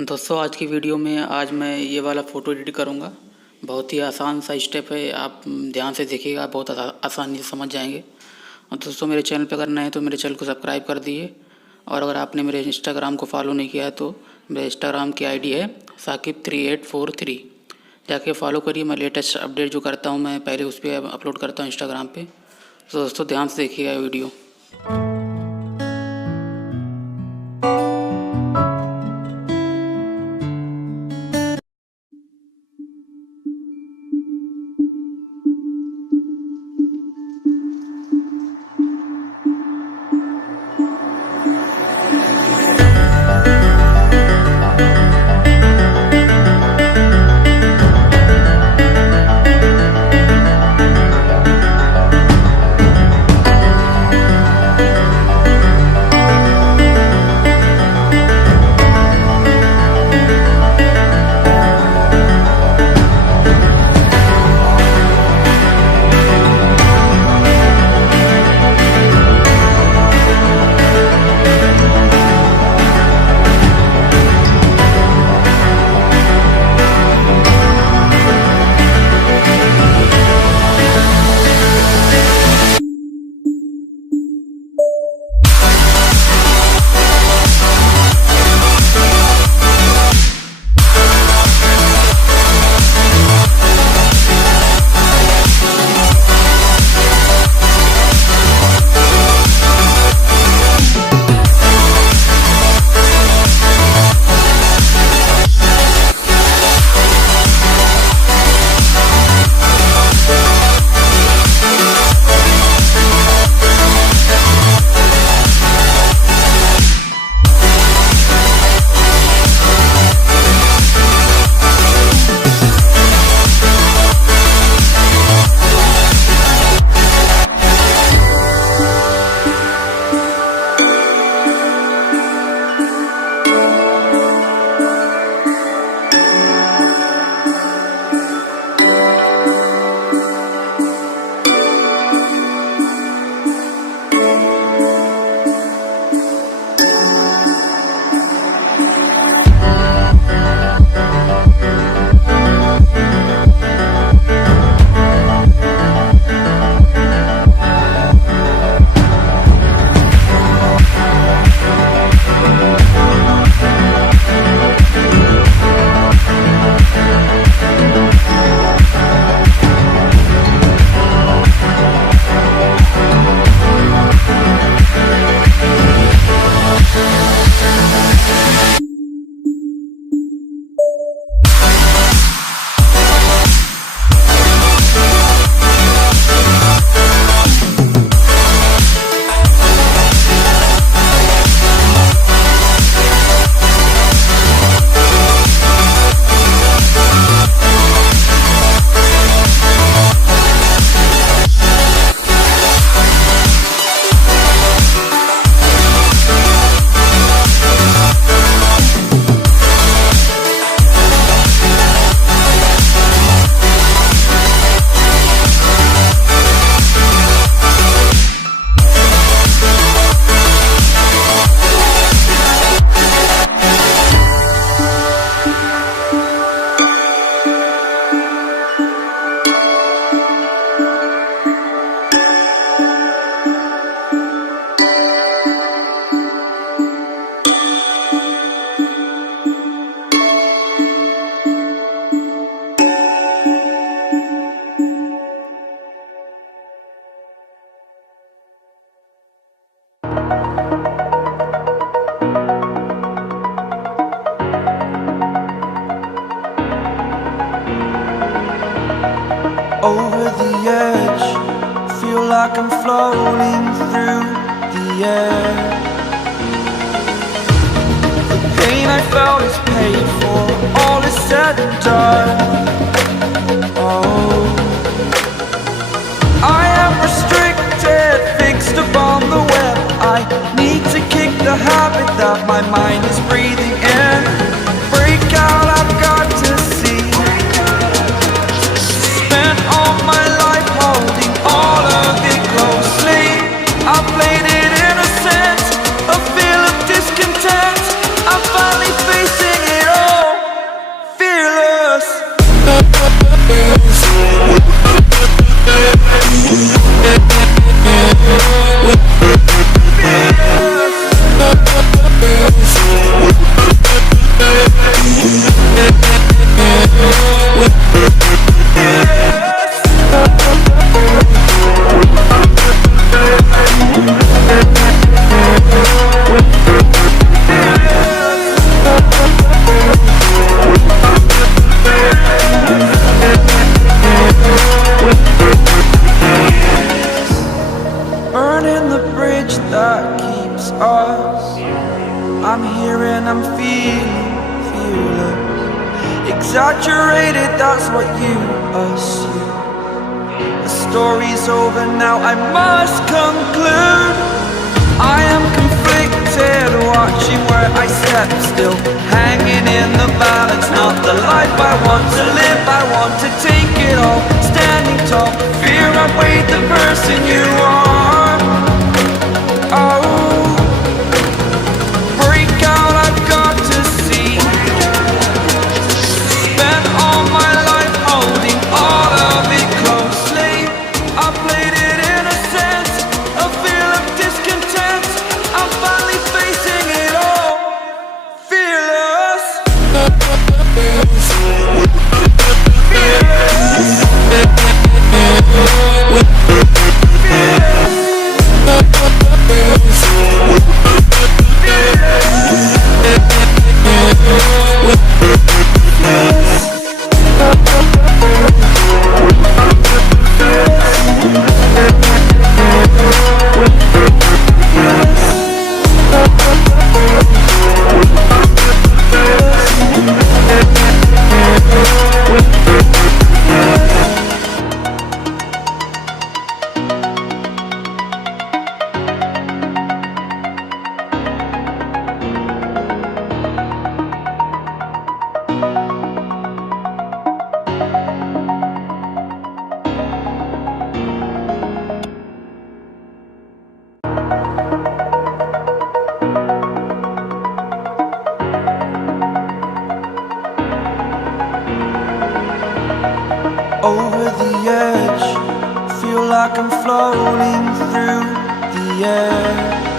दोस्तों आज की वीडियो में आज मैं ये वाला फ़ोटो एडिट करूँगा। बहुत ही आसान सा स्टेप है, आप ध्यान से देखिएगा, बहुत आसानी से समझ जाएंगे। और दोस्तों मेरे चैनल पर करना है तो मेरे चैनल को सब्सक्राइब कर दिए, और अगर आपने मेरे इंस्टाग्राम को फॉलो नहीं किया है तो मेरे इंस्टाग्राम की आईडी है साकिब3843, जाके फॉलो करिए। मैं लेटेस्ट अपडेट जो करता हूँ मैं पहले उस पर अपलोड करता हूँ इंस्टाग्राम पर। तो दोस्तों ध्यान से देखिएगा video. Over the edge, feel like I'm floating through the air. The pain I felt is paid for, all is said and done. Oh, I am restricted, fixed upon the web. I need to kick the habit that my mind is breathing in. Break out, I've got to see. Spent all my life holding all of it closely. I played it innocent, a feel of discontent. I'm finally facing it feeling fearless. Exaggerated, that's what you assume. The story's over now, I must conclude. I am conflicted, watching where I step still, hanging in the balance. Not the life I want to live, I want to take it all. Standing tall, fear outweighed the person you are. Oh, break out, I've got to see. Spent all my life holding all of it closely. I played it innocent, a feel of discontent. I'm finally facing it all, fearless. Over the edge, feel like I'm floating through the air.